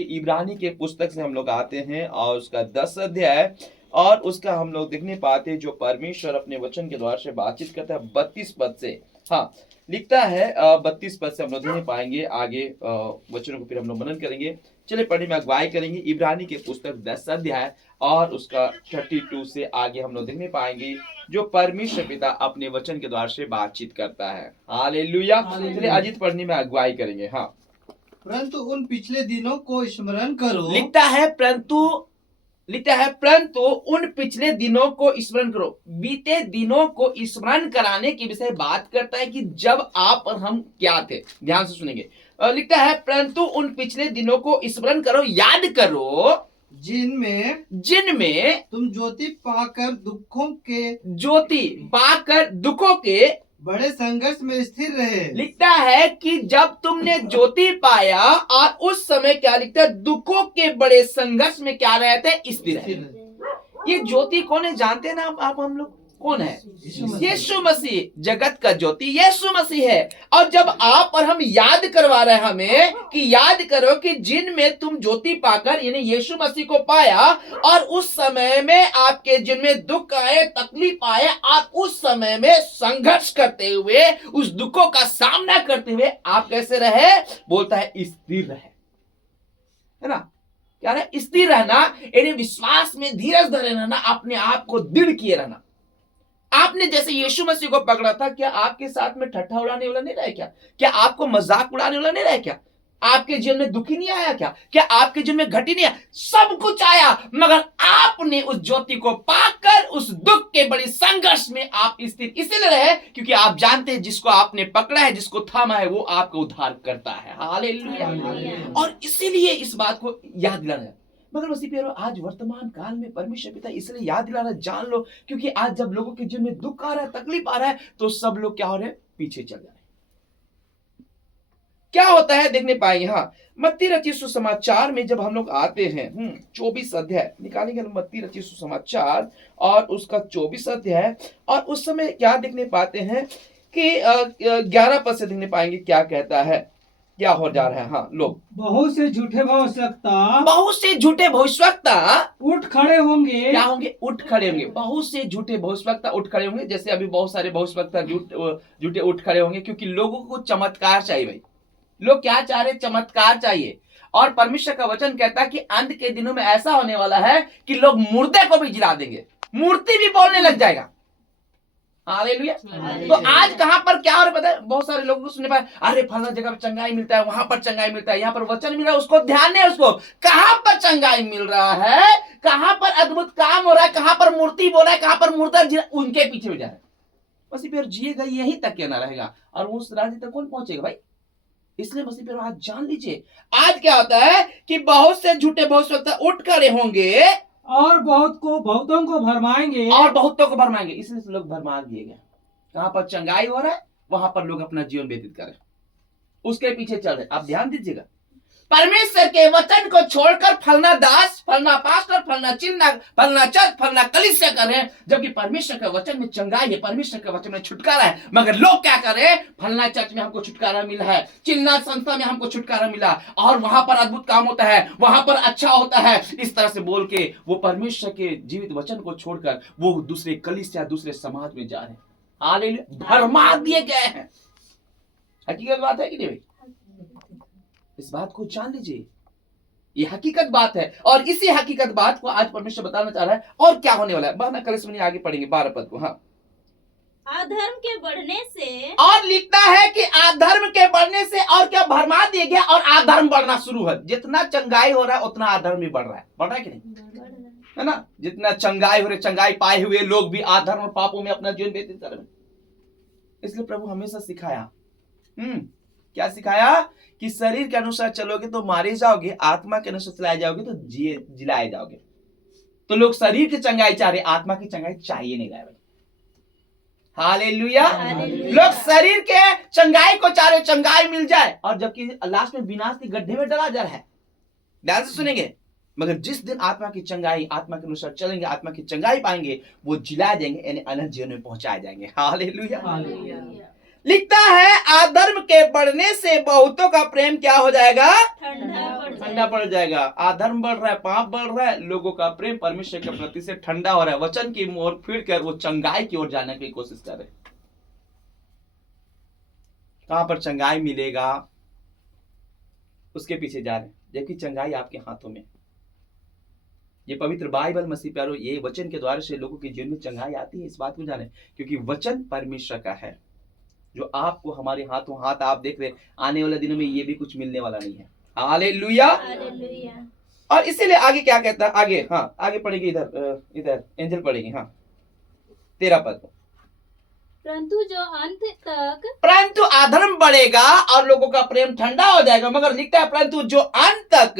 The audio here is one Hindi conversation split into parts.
इब्रानी के पुस्तक से हम लोग आते हैं और उसका 10 अध्याय और उसका हम लोग देखने पाते हैं जो परमेश्वर अपने वचन के द्वारा से बातचीत करता है 32 पद से। हाँ, लिखता है 32 पद से हम लोग देखने पाएंगे आगे वचनों को फिर हम लोग मनन करेंगे। चलिए पढ़ने में अगुवाई करेंगे। इब्रानी के पुस्तक 10 अध्याय और उसका 32 से आगे हम लोग देखने पाएंगे जो परमेश्वर पिता अपने वचन के द्वारा से बातचीत करता है। हालेलुया। चलिए अजीत पढ़ने में अगुवाई करेंगे। हाँ, परंतु उन पिछले दिनों को स्मरण करो। लिखता है परंतु उन पिछले दिनों को स्मरण करो। बीते दिनों को स्मरण कराने के विषय बात करता है कि जब आप और हम क्या थे। ध्यान से सुनेंगे। लिखता है परंतु उन पिछले दिनों को स्मरण करो, याद करो जिनमें तुम ज्योति पाकर दुखों के बड़े संघर्ष में स्थिर रहे। लिखता है कि जब तुमने ज्योति पाया और उस समय क्या लिखता है, दुखों के बड़े संघर्ष में क्या रहे थे, स्थिर रहे। ये ज्योति कौन है जानते हैं ना आप हम लोग? कौन है? यीशु मसीह। जगत का ज्योति यीशु मसीह है। और जब आप और हम याद करवा रहे हैं हमें कि याद करो कि जिनमें तुम ज्योति पाकर यानी यीशु मसीह को पाया और उस समय में आपके जिनमें दुख आए, तकलीफ आए, आप उस समय में संघर्ष करते हुए, उस दुखों का सामना करते हुए आप कैसे रहे? बोलता है स्थिर रहे, है ना? क्या रहे? स्थिर रहना यानी विश्वास में धीरज धरे रहना, अपने आप को दृढ़ किए रहना। आपने जैसे यीशु मसीह को पकड़ा था, क्या आपके साथ में ठट्ठा उड़ाने वाला नहीं रहा क्या? क्या आपको मजाक उड़ाने वाला नहीं रहा क्या? आपके जीवन में दुखी नहीं आया क्या आपके जीवन में घटी नहीं आया? सब कुछ आया, मगर आपने उस ज्योति को पाकर उस दुख के बड़े संघर्ष में आप स्थिर इसलिए रहे क्योंकि आप जानते हैं जिसको आपने पकड़ा है, जिसको थामा है, वो आपका उद्धार करता है। हालेलुया। और इसीलिए इस बात को याद दिलाना है। मगर मसीह प्यारो, आज वर्तमान काल में परमेश्वर पिता इसलिए याद दिला रहा है, जान लो, क्योंकि आज जब लोगों के जीवन में दुख आ रहा है, तकलीफ आ रहा है, तो सब लोग क्या हो रहे हैं? पीछे चल जा रहे हैं। क्या होता है देखने पाएंगे। हाँ, मत्ती रचित सुसमाचार में जब हम लोग आते हैं 24 अध्याय निकालेंगे, मत्ती रचित सुसमाचार और उसका 24 अध्याय और उस समय क्या देखने पाते हैं कि 11 पद से देखने पाएंगे क्या कहता है, क्या हो जा रहा है। हाँ, लोग बहुत से झूठे भविष्यवक्ता उठ खड़े होंगे। क्या होंगे? उठ खड़े होंगे। बहुत से झूठे भविष्यवक्ता उठ खड़े होंगे। जैसे अभी बहुत सारे भविष्यवक्ता झूठे उठ खड़े होंगे क्योंकि लोगों को चमत्कार चाहिए। भाई, लोग क्या चाह रहे? चमत्कार चाहिए। और परमेश्वर का वचन कहता है कि अंत के दिनों में ऐसा होने वाला है कि लोग मुर्दे को भी जिला देंगे, मूर्ति भी बोलने लग जाएगा। हालेलुया। तो आज कहां पर क्या हो रहा है पता है? बहुत सारे लोग सुनने पाए, अरे फलाना जगह पर चंगाई मिलता है, वहां पर चंगाई मिलता है, यहाँ पर वचन मिल रहा है, उसको ध्यान नहीं है। उसको कहां पर चंगाई मिल रहा है, कहां पर अद्भुत काम हो रहा है, कहां पर मूर्ति बोला है, कहां पर मुर्दा, उनके पीछे हो जा रहा है। मसीह फिर जिएगा यही तक क्या ना रहेगा और उस राज्य तक कौन पहुंचेगा भाई? इसलिए मसीह फिर आज जान लीजिए, आज क्या होता है कि बहुत से झूठे भविष्यवक्ता उठ खड़े होंगे और बहुतों को भरमाएंगे इसलिए लोग भरमा दिए गए। कहां पर चंगाई हो रहा है वहां पर लोग अपना जीवन व्यतीत कर रहे हैं, उसके पीछे चल रहे। आप ध्यान दीजिएगा, परमेश्वर के वचन को छोड़कर फलना दास, फलना पास्टर, फलना चिन्ह, फलना चर्च, फलना कलीसिया कर रहे हैं, जबकि परमेश्वर के वचन में चंगाई है, परमेश्वर के वचन में छुटकारा है। मगर लोग क्या कर रहे हैं? फलना चर्च में हमको छुटकारा मिला है, चिन्ह संस्था में हमको छुटकारा मिला और वहां पर अद्भुत काम होता है, वहां पर अच्छा होता है, इस तरह से बोल के वो परमेश्वर के जीवित वचन को छोड़कर वो दूसरे कलीसिया, दूसरे समाज में जा रहे हैं। हालेलुया। भरमा दिए गए हैं। हकीकत बात है कि नहीं भाई? इस बात को जान लीजिए, ये हकीकत बात है और इसी हकीकत बात को आज परमेश्वर बताना चाह रहा है। और क्या होने वाला है बहना कल आगे पढ़ेंगे 12 पद को। हाँ, अधर्म के बढ़ने से, और लिखता है कि अधर्म के बढ़ने से और क्या भरमा दिया गया और अधर्म बढ़ना शुरू है। जितना चंगाई हो रहा है उतना अधर्म भी बढ़ रहा है कि नहीं? है ना? जितना चंगाई हो रही, चंगाई पाए हुए लोग भी अधर्म और पापों में अपना जीवन व्यतीत कर रहे हैं। इसलिए प्रभु हमेशा सिखाया, क्या सिखाया कि शरीर के अनुसार चलोगे तो मारे जाओगे, आत्मा के अनुसार चलाए जाओगे तो जिलाए जाओगे। तो लोग शरीर की चंगाई चाह रहे, आत्मा की चंगाई चाहिए नहीं रहा। हालेलुया। लोग शरीर के चंगाई को चाह रहे, चंगाई मिल जाए, और जबकि लास्ट में विनाश के गड्ढे में डला जा रहा है। ध्यान से सुनेंगे, मगर जिस दिन आत्मा की चंगाई, आत्मा के अनुसार चलेंगे, आत्मा की चंगाई पाएंगे, वो जिलाए जाएंगे, यानी अनंत जीवन में पहुंचाए जाएंगे। हालेलुया। लिखता है अधर्म के बढ़ने से बहुतों का प्रेम क्या हो जाएगा? ठंडा पड़ जाएगा। अधर्म बढ़ रहा है, पाप बढ़ रहा है, लोगों का प्रेम परमेश्वर के प्रति से ठंडा हो रहा है। वचन की ओर फिर कर वो चंगाई की ओर जाने की कोशिश कर रहे। कहां पर चंगाई मिलेगा उसके पीछे जा रहे, जबकि चंगाई आपके हाथों में। ये पवित्र बाइबल मसीह प्यारो, ये वचन के द्वारा से लोगों के जीवन में चंगाई आती है, इस बात को जाने, क्योंकि वचन परमेश्वर का है जो आपको हमारे हाथों हाथ आप देख रहे। आने वाले दिनों में ये भी कुछ मिलने वाला नहीं है। हालेलुया। और इसीलिए आगे क्या कहता है, आगे हाँ आगे पढ़ेंगे, इधर एंजल पढ़ेंगे। हाँ 13 पद। परंतु अधर्म बढ़ेगा और लोगों का प्रेम ठंडा हो जाएगा, मगर लिखता है परंतु जो अंत तक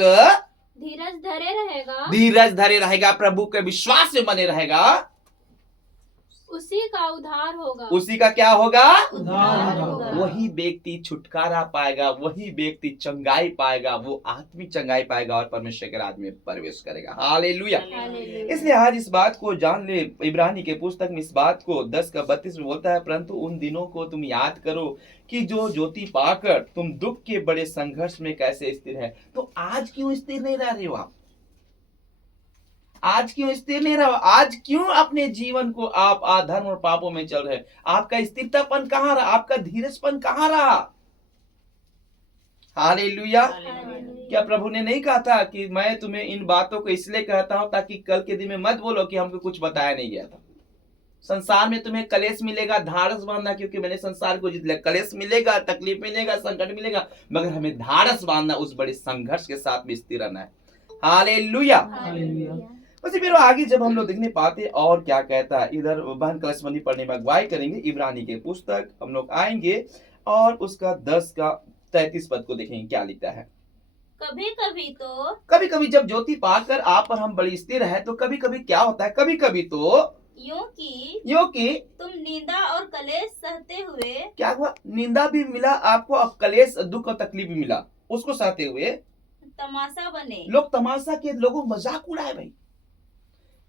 धीरज धरे रहेगा, प्रभु के विश्वास में बने रहेगा, उसी का उद्धार होगा। उसी का क्या होगा? उद्धार होगा। वही व्यक्ति छुटकारा पाएगा, वही व्यक्ति चंगाई पाएगा, वो आत्मिक चंगाई पाएगा और परमेश्वर के राज्य में प्रवेश करेगा। हालेलुया। इसलिए आज इस बात को जान ले। इब्रानी के पुस्तक में इस बात को 10:32 में बोलता है, परंतु उन दिनों को तुम याद करो कि जो ज्योति पाकर तुम दुख के बड़े संघर्ष में कैसे स्थिर है। तो आज क्यों स्थिर नहीं रह रहे हो आप? आज क्यों स्थिर नहीं रहो? आज क्यों अपने जीवन को आप अधर्म और पापों में चल रहे? आपका स्थिरतापन कहां रहा? आपका धीरजपन कहां रहा? हालेलुया। क्या प्रभु ने नहीं कहा था कि मैं तुम्हें इन बातों को इसलिए कहता हूं ताकि कल के दिन में मत बोलो कि हमको कुछ बताया नहीं गया था। संसार में तुम्हें कलेश मिलेगा, धारस बांधना, क्योंकि मैंने संसार को जीत लिया। कलेश मिलेगा, तकलीफ मिलेगा, संकट मिलेगा, मगर हमें धारस बांधना, उस बड़े संघर्ष के साथ भी स्थिर रहना है। हालेलुया। बस फिर आगे जब हम लोग देखने पाते और क्या कहता है, इधर बहन कलशमनी पढ़ने में अगुवाई करेंगे। इब्रानी के पुस्तक हम लोग आएंगे और उसका 10:33 पद को देखेंगे क्या लिखता है। कभी कभी जब ज्योति पाकर आप पर हम बड़ी स्थिर है, तो कभी कभी क्या होता है, कभी कभी तो यूं कि तुम निंदा और कलेश सहते हुए, क्या हुआ, निंदा भी मिला आपको और कलेश दुख और तकलीफ भी मिला, उसको सहते हुए तमाशा बने। लोग तमाशा के, लोगों मजाक उड़ाए। भाई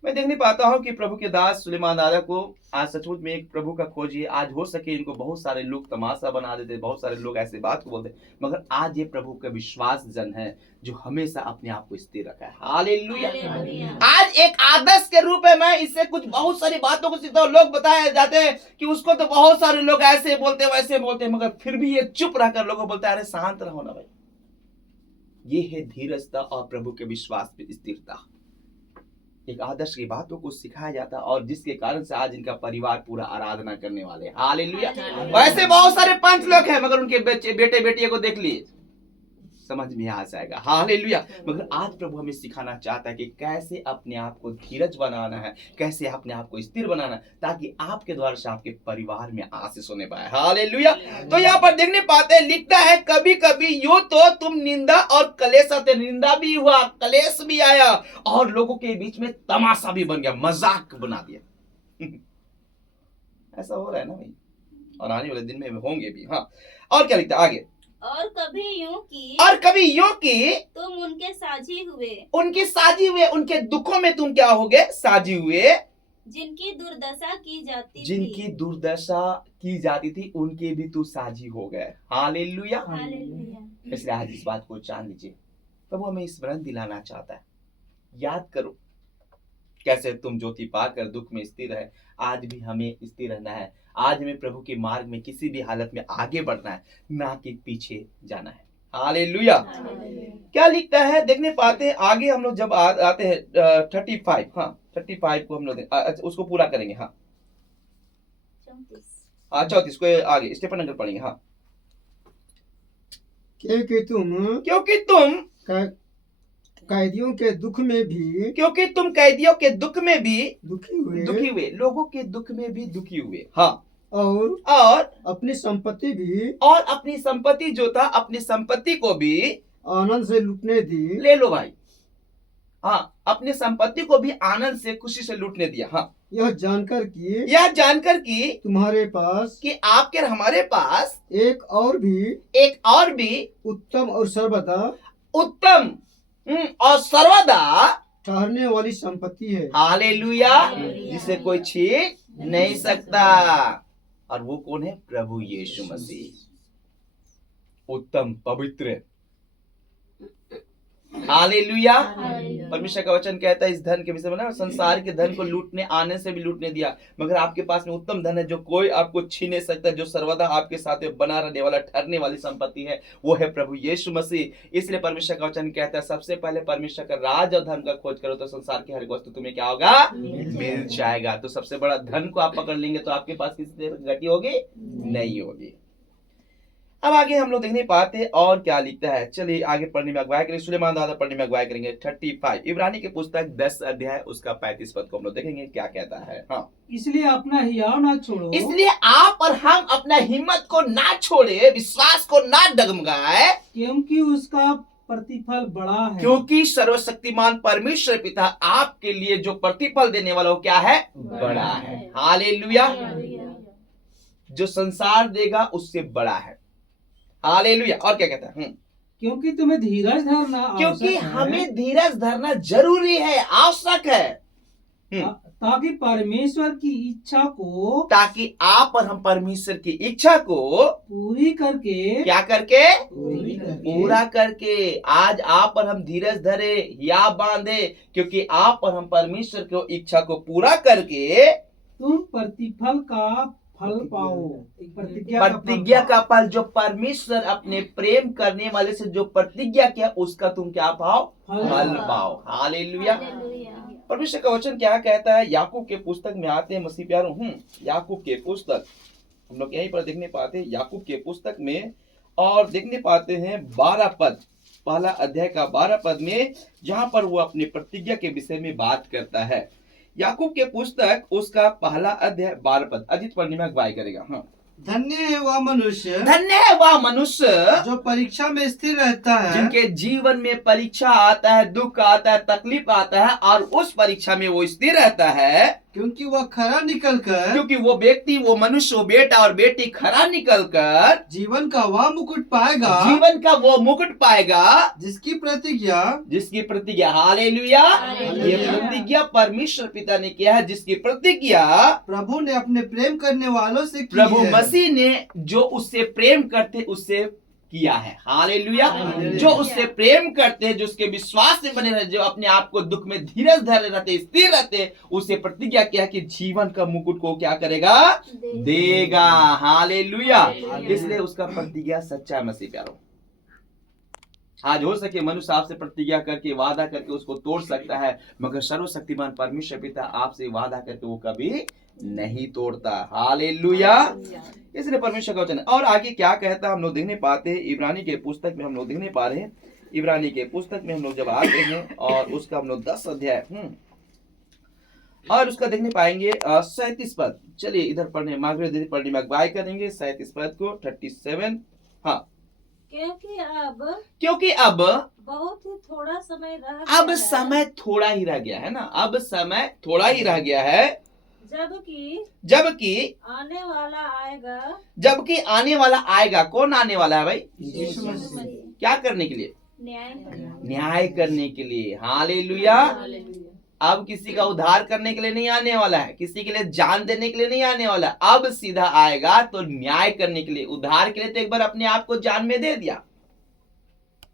मैं देख नहीं पाता हूँ कि प्रभु के दास सुलेमान दादा को आज सचमुच में एक प्रभु का खोजी। आज हो सके इनको बहुत सारे लोग तमाशा बना देते, बहुत सारे लोग ऐसे बात को बोलते, मगर आज ये प्रभु का विश्वास जन है जो हमेशा अपने आप को स्थिर रखा है। हालेलुया। आज एक आदर्श के रूप में मैं इससे कुछ बहुत सारी बातों को सीखता हूँ। लोग बताए जाते हैं कि उसको तो बहुत सारे लोग ऐसे बोलते वैसे बोलते, मगर फिर भी ये चुप रहकर लोगों बोलते अरे शांत रहो ना भाई। ये है धीरजता और प्रभु के विश्वास पे स्थिरता। एक आदर्श की बातों को सिखाया जाता और जिसके कारण से आज इनका परिवार पूरा आराधना करने वाले। हालेलुया। वैसे बहुत सारे पंच लोग हैं, मगर उनके बेटे बेटियों को देख लिए समझ में आ जाएगा। हालेलुया। मगर आज प्रभु हमें सिखाना चाहता है कि कैसे अपने आप को धीरज बनाना है, कैसे अपने आप को स्थिर बनाना, ताकि आपके द्वारा से आपके परिवार में आशीष होने पाए। हालेलुया। तो यहाँ पर देखने पाते हैं, लिखता है कभी कभी यूं तो तुम निंदा और कलेश आते, निंदा भी हुआ, कलेश भी आया और लोगों के बीच में तमाशा भी बन गया, मजाक बना दिया। ऐसा हो रहा है ना भाई, और आने वाले दिन में होंगे भी। हाँ और क्या लिखता है आगे, और कभी यूं कि तुम उनके साझी हुए, उनके दुखों में तुम क्या हो गए, साझी हुए, जिनकी दुर्दशा की जाती थी उनके भी तू साझी हो गए। हालेलुया। इसलिए आज इस बात को जान लीजिए, प्रभु हमें स्मरण दिलाना चाहता है। याद करो कैसे तुम ज्योति पाकर दुख में स्थिर है, आज भी हमें स्थिर रहना है। आज हमें प्रभु के मार्ग में किसी भी हालत में आगे बढ़ना है, ना कि पीछे जाना है। हालेलुया। क्या लिखता है देखने पाते हैं आगे। हम लोग जब आते हैं 35, हाँ 35 को हम लोग उसको पूरा करेंगे। हाँ 34 को आगे स्टेफन अंकल पढ़ेंगे। हाँ क्योंकि तुम कैदियों के दुख में भी, क्योंकि तुम कैदियों के दुख में भी दुखी हुए, लोगों के दुख में भी दुखी हुए। हाँ और अपनी संपत्ति जो था, अपनी संपत्ति को भी आनंद से लूटने दी। ले लो भाई। हाँ अपनी संपत्ति को भी आनंद से खुशी से लूटने दिया। हाँ यह जानकर कि तुम्हारे पास, कि आपके हमारे पास एक और भी उत्तम और सर्वदा ठहरने वाली संपत्ति है। हालेलुया। जिसे कोई छीन नहीं सकता। और वो कौन है? प्रभु यीशु मसीह, उत्तम, पवित्र। हालेलुया। परमेश्वर का वचन कहता है इस धन के विषय में ना, संसार के धन को लूटने आने से भी लूटने दिया, मगर आपके पास में उत्तम धन है जो कोई आपको छीन नहीं सकता, जो सर्वदा आपके साथ में बना रहने वाला, ठहरने वाली संपत्ति है, वो है प्रभु यीशु मसीह। इसलिए परमेश्वर का वचन कहता है सबसे पहले परमेश्वर का राज और धन का खोज करो तो संसार की हर एक वस्तु तुम्हें क्या होगा? मिल जाएगा। तो सबसे बड़ा धन को आप पकड़ लेंगे तो आपके पास किसी गति होगी? नहीं होगी। अब आगे हम लोग देखने पाते हैं और क्या लिखता है। चलिए आगे पढ़ने में अगुवाई करेंगे, सुलेमान दादा पढ़ने में अगुवाई करेंगे। 35 इब्रानी की पुस्तक 10 अध्याय उसका 35 पद को हम लोग देखेंगे क्या कहता है। हाँ, इसलिए अपना हियाव ना छोड़ो, इसलिए आप और हम अपना हिम्मत को ना छोड़े, विश्वास को ना डगमगाए, क्योंकि उसका प्रतिफल बड़ा है। क्योंकि सर्वशक्तिमान परमेश्वर पिता आपके लिए जो प्रतिफल देने वाला वो क्या है? बड़ा है। हालेलुया। जो संसार देगा उससे बड़ा है। हालेलुया। और क्या कहता है? क्योंकि तुम्हें धीरज धरना क्योंकि आवश्यक है, हमें धीरज धरना जरूरी है, आवश्यक है, ताकि परमेश्वर की इच्छा को, ताकि आप और हम परमेश्वर की इच्छा को पूरी करके, क्या करके? पूरी पूरा करके। आज आप और हम धीरज धरे या बांधे, क्योंकि आप और हम परमेश्वर की इच्छा को पूरा करके तुम प्रतिफल का फल पाओ। प्रतिज्ञा का फल, जो परमेश्वर अपने प्रेम करने वाले से जो प्रतिज्ञा किया उसका तुम क्या पाओ? फल पाओ। हालेलुया। परमेश्वर का वचन क्या कहता है? याकूब के पुस्तक में आते हैं मसीह प्यारों। याकूब के पुस्तक हम लोग यहीं पर देखने पाते हैं, याकूब के पुस्तक में, और देखने पाते हैं 12 पद, पहला अध्याय का 12 पद में, जहां पर वो अपनी प्रतिज्ञा के विषय में बात करता है। याकूब के पुस्तक उसका पहला अध्याय 12 पद। अजीत पढ़ने में अगुवाई करेगा। हाँ, धन्य है वह मनुष्य, धन्य है वह मनुष्य जो परीक्षा में स्थिर रहता है, जिनके जीवन में परीक्षा आता है, दुख आता है, तकलीफ आता है, और उस परीक्षा में वो स्थिर रहता है, क्योंकि वह खरा निकलकर, क्योंकि वो व्यक्ति, वो मनुष्य, वो बेटा और बेटी खरा निकलकर जीवन का वह मुकुट पाएगा, जीवन का वो मुकुट पाएगा जिसकी प्रतिज्ञा। हालेलुया। हालेलुया। ये प्रतिज्ञा परमेश्वर पिता ने किया है, जिसकी प्रतिज्ञा प्रभु ने अपने प्रेम करने वालों से की प्रभु है। मसीह ने जो उससे प्रेम करते उससे किया है। हालेलुया। हालेलुया। जो उससे प्रेम करते हैं, जो उसके विश्वास से बने रहते, जो अपने आप को दुख में धीरज धरे रहते, स्थिर रहते, उसे प्रतिज्ञा किया कि जीवन का मुकुट को क्या करेगा? देगा। हालेलुया। इसलिए उसका प्रतिज्ञा सच्चा मसीह प्यारो। आज हो सके मनुष्य आपसे प्रतिज्ञा करके, वादा करके उसको तोड़ सकता है, मगर सर्वशक्तिमान परमेश्वर पिता आपसे वादा करके वो कभी नहीं तोड़ता। हालेलुया। इसलिए परमेश्वर का वचन है। और आगे क्या कहता हम लोग देखने पाते हैं, इब्रानी के पुस्तक में हम लोग देखने पा रहे हैं। इब्रानी के पुस्तक में हम लोग जब आते हैं और उसका हम लोग 10 अध्याय और उसका देखने पाएंगे 37 पद। चलिए इधर पढ़ने पढ़ने में अगुवाई करेंगे 37 पद को। 37। हाँ, क्योंकि अब बहुत ही थोड़ा समय रह अब गया है, समय थोड़ा ही रह गया है ना, अब समय थोड़ा ही रह गया है, जबकि आने वाला आएगा। कौन आने वाला है भाई? यीशु मसीह। क्या करने के लिए? न्याय करने के लिए। हालेलुया। अब किसी का उद्धार करने के लिए नहीं आने वाला है, किसी के लिए जान देने के लिए नहीं आने वाला। अब सीधा आएगा तो न्याय करने के लिए। उद्धार के लिए तो एक बार अपने आप को जान में दे दिया,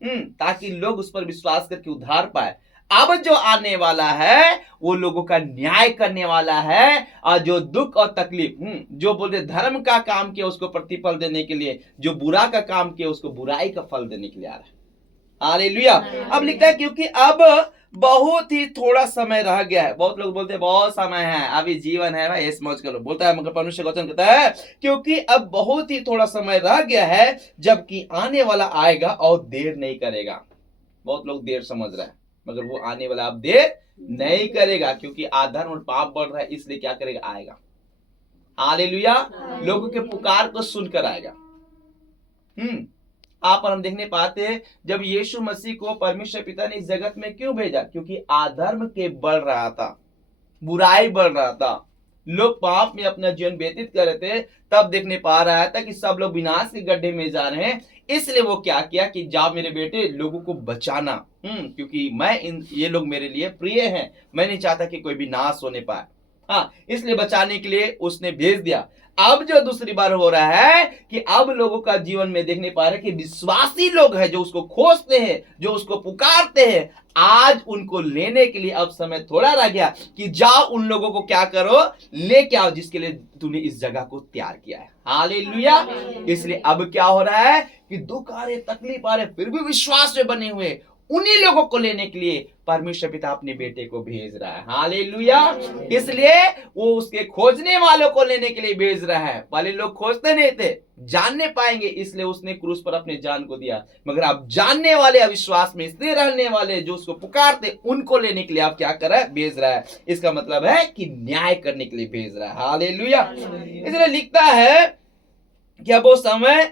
ताकि लोग उस पर विश्वास करके उद्धार पाए। अब जो आने वाला है वो लोगों का न्याय करने वाला है, और जो दुख और तकलीफ, जो बोलते धर्म का काम किया उसको प्रतिफल देने के लिए, जो बुरा का काम किया उसको बुराई का फल देने के लिए आ रहा है। हालेलुया। अब लिखता है क्योंकि अब बहुत ही थोड़ा समय रह गया है। बहुत लोग बोलते हैं बहुत समय है, अभी जीवन है भाई, ऐसे मौज करो, बोलता है, मगर परमेश्वर का वचन कहता है क्योंकि अब बहुत ही थोड़ा समय रह गया है, जबकि आने वाला आएगा और देर नहीं करेगा। बहुत लोग देर समझ रहे हैं, मगर वो आने वाला अब देर नहीं करेगा, क्योंकि अधर्म और पाप बढ़ रहा है, इसलिए क्या करेगा? आएगा। हालेलुया। लोगों के पुकार को सुनकर आएगा। आप और हम देखने पाते हैं जब यीशु मसीह को परमेश्वर पिता ने इस जगत में क्यों भेजा? क्योंकि अधर्म के बढ़ रहा था, बुराई बढ़ रहा था, लोग पाप में अपना जीवन व्यतीत कर रहे थे। तब देखने पा रहा था कि सब लोग विनाश के गड्ढे में जा रहे हैं, इसलिए वो क्या किया कि जाओ मेरे बेटे, लोगों को बचाना, क्योंकि ये लोग मेरे लिए प्रिय हैं, मैं नहीं चाहता कि कोई भी नाश होने पाए। हाँ, इसलिए बचाने के लिए उसने भेज दिया। अब जो दूसरी बार हो रहा है कि अब लोगों का जीवन में देखने पा रहे कि विश्वासी लोग हैं जो उसको खोजते हैं, जो उसको पुकारते हैं, आज उनको लेने के लिए अब समय थोड़ा रह गया कि जाओ उन लोगों को क्या करो, लेके आओ जिसके लिए तूने इस जगह को तैयार किया है। हालेलुया। इसलिए अब क्या हो रहा है कि दुख आ रहे, तकलीफ आ रहे, फिर भी विश्वास में बने हुए उन्हीं लोगों को लेने के लिए परमेश्वर पिता अपने बेटे को भेज रहा है। हालेलुया। इसलिए वो उसके खोजने वालों को लेने के लिए भेज रहा है। पहले लोग खोजते नहीं थे, जानने पाएंगे इसलिए उसने क्रूस पर अपने जान को दिया, मगर अब जानने वाले, अविश्वास में स्थिर रहने वाले, जो उसको पुकारते, उनको लेने के लिए आप क्या कर रहा है, भेज रहा है। इसका मतलब है कि न्याय करने के लिए भेज रहा है। हालेलुया। इसलिए लिखता है कि अब वो समय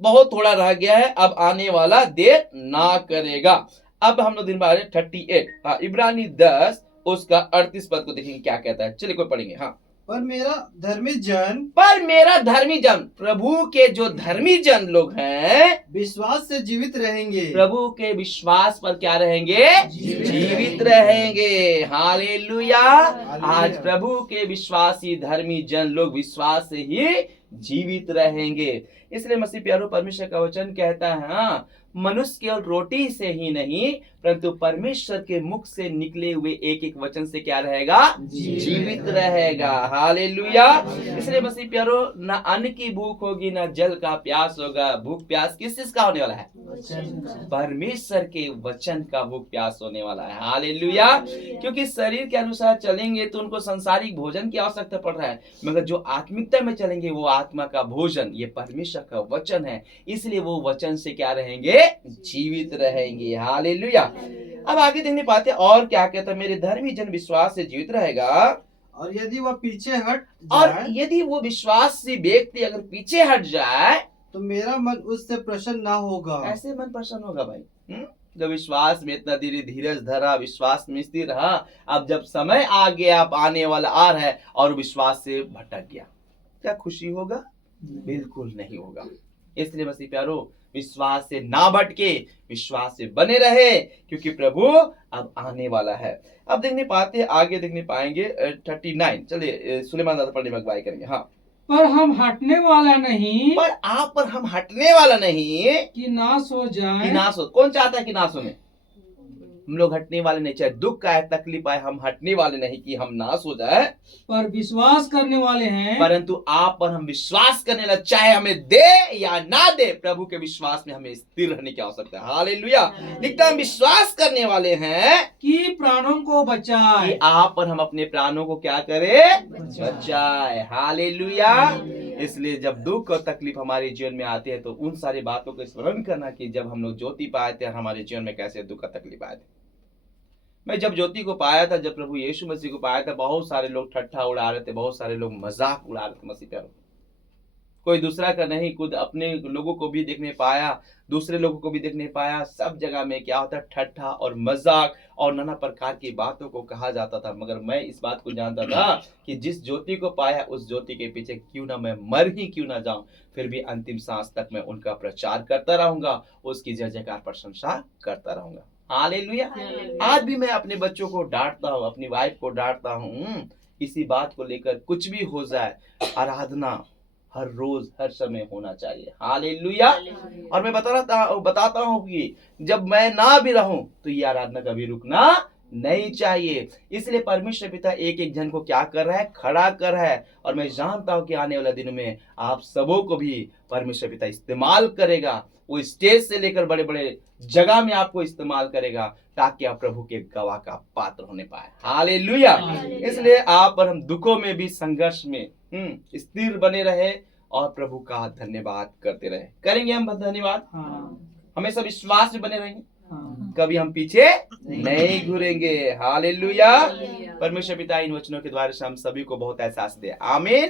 बहुत थोड़ा रह गया है, अब आने वाला देर ना करेगा। अब हम लोग दिन भर 38 इब्रानी 10 उसका 38 पद को देखेंगे क्या कहता है। चलिए कोई पढ़ेंगे। हाँ, पर मेरा धर्मी जन, पर मेरा धर्मी जन, प्रभु के जो धर्मी जन लोग हैं विश्वास से जीवित रहेंगे। प्रभु के विश्वास पर क्या रहेंगे, जीवित रहेंगे। हालेलुया। आज प्रभु के विश्वासी धर्मी जन लोग विश्वास से ही जीवित रहेंगे। इसलिए मसीह प्यारो, परमेश्वर का वचन कहता है, हाँ, मनुष्य केवल रोटी से ही नहीं परंतु परमेश्वर के मुख से निकले हुए एक एक वचन से क्या रहेगा, जीवित रहेगा। हालेलुया। इसलिए मसीह प्यारो, ना अन्न की भूख होगी, ना जल का प्यास होगा। भूख प्यास किस चीज का होने वाला है, परमेश्वर के वचन का भूख प्यास होने वाला है। हालेलुया। क्योंकि शरीर के अनुसार चलेंगे तो उनको सांसारिक भोजन की आवश्यकता पड़ रहा है, मगर जो आत्मिकता में चलेंगे वो आत्मा का भोजन, ये परमेश्वर का वचन है। इसलिए वो वचन से क्या रहेंगे, जीवित रहेंगे। हालेलुया। अब आगे देखने पाते और क्या कहता है, मेरे धर्मी जन विश्वास से जीवित रहेगा। और यदि वह पीछे हट और जाए, यदि वो विश्वासी व्यक्ति अगर पीछे हट जाए तो मेरा मन उससे प्रसन्न ना होगा। ऐसे मन प्रसन्न होगा भाई। जब विश्वास में इतना धीरज धरा, विश्वास में स्थिर रहा, अब जब समय आ गया, अब आने वाला आ रहा है और विश्वास से भटक गया, क्या खुशी होगा? बिल्कुल नहीं होगा। इसलिए मसीह प्यारो, विश्वास से ना भटके, विश्वास से बने रहे, क्योंकि प्रभु अब आने वाला है। अब देखने पाते, आगे देखने पाएंगे 39। चलिए सुलेमान दादा पढ़ने में अगुवाई करेंगे। हाँ, पर हम हटने वाला नहीं पर आप पर हम हटने वाला नहीं कि नाश हो कि जाए। नाश हो। कौन चाहता है कि नाश हो में? हम लोग हटने वाले नहीं, चाहे दुख आए, तकलीफ आए, हम हटने वाले नहीं कि हम नाश हो जाए, पर विश्वास करने वाले हैं। परंतु आप पर हम विश्वास करने लगे, चाहे हमें दे या ना दे, प्रभु के विश्वास में हमें स्थिर रहने की आवश्यकता है। हालेलुया। लिखता हम विश्वास करने वाले हैं कि प्राणों को बचाए। कि आप पर हम अपने प्राणों को क्या करें, बचाए। हालेलुया। इसलिए जब दुख और तकलीफ हमारे जीवन में आती है तो उन सारी बातों को स्मरण करना कि जब हम लोग ज्योति पाए थे, हमारे जीवन में कैसे दुख और तकलीफ आए थे। मैं जब ज्योति को पाया था, जब प्रभु यीशु मसीह को पाया था, बहुत सारे लोग ठट्ठा उड़ा रहे थे, बहुत सारे लोग मजाक उड़ा रहे थे मसीह प्यारों। कोई दूसरा का नहीं, खुद अपने लोगों को भी देखने पाया, दूसरे लोगों को भी देखने पाया। सब जगह में क्या होता, ठट्ठा और मजाक और नाना प्रकार की बातों को कहा जाता था। मगर मैं इस बात को जानता था कि जिस ज्योति को पाया, उस ज्योति के पीछे क्यों ना मैं मर ही क्यों ना जाऊं, फिर भी अंतिम सांस तक मैं उनका प्रचार करता रहूंगा, उसकी जय जयकार प्रशंसा करता रहूंगा। हालेलुया। आज भी मैं अपने बच्चों को डांटता हूँ, अपनी वाइफ को डांटता हूँ, इसी बात को लेकर कुछ भी हो जाए, आराधना हर रोज हर समय होना चाहिए। हालेलुया। और मैं बताता हूँ कि जब मैं ना भी रहूं तो ये आराधना कभी रुकना नहीं चाहिए। इसलिए परमेश्वर पिता एक एक जन को क्या कर रहा है, खड़ा कर रहा है। और मैं जानता हूं कि आने वाले दिनों में आप सबों को भी परमेश्वर पिता इस्तेमाल करेगा। वो स्टेज से लेकर बड़े बड़े जगह में आपको इस्तेमाल करेगा, ताकि आप प्रभु के गवाह का पात्र होने पाए। हालेलुया। इसलिए आप और हम दुखों में भी, संघर्ष में स्थिर बने रहे और प्रभु का धन्यवाद करते रहे। करेंगे हम धन्यवाद। हमेशा विश्वास में बने रहेंगे, कभी हम पीछे नहीं घूरेंगे। हालेलुया। परमेश्वर पिता इन वचनों के द्वारा से हम सभी को बहुत एहसास दे। आमीन।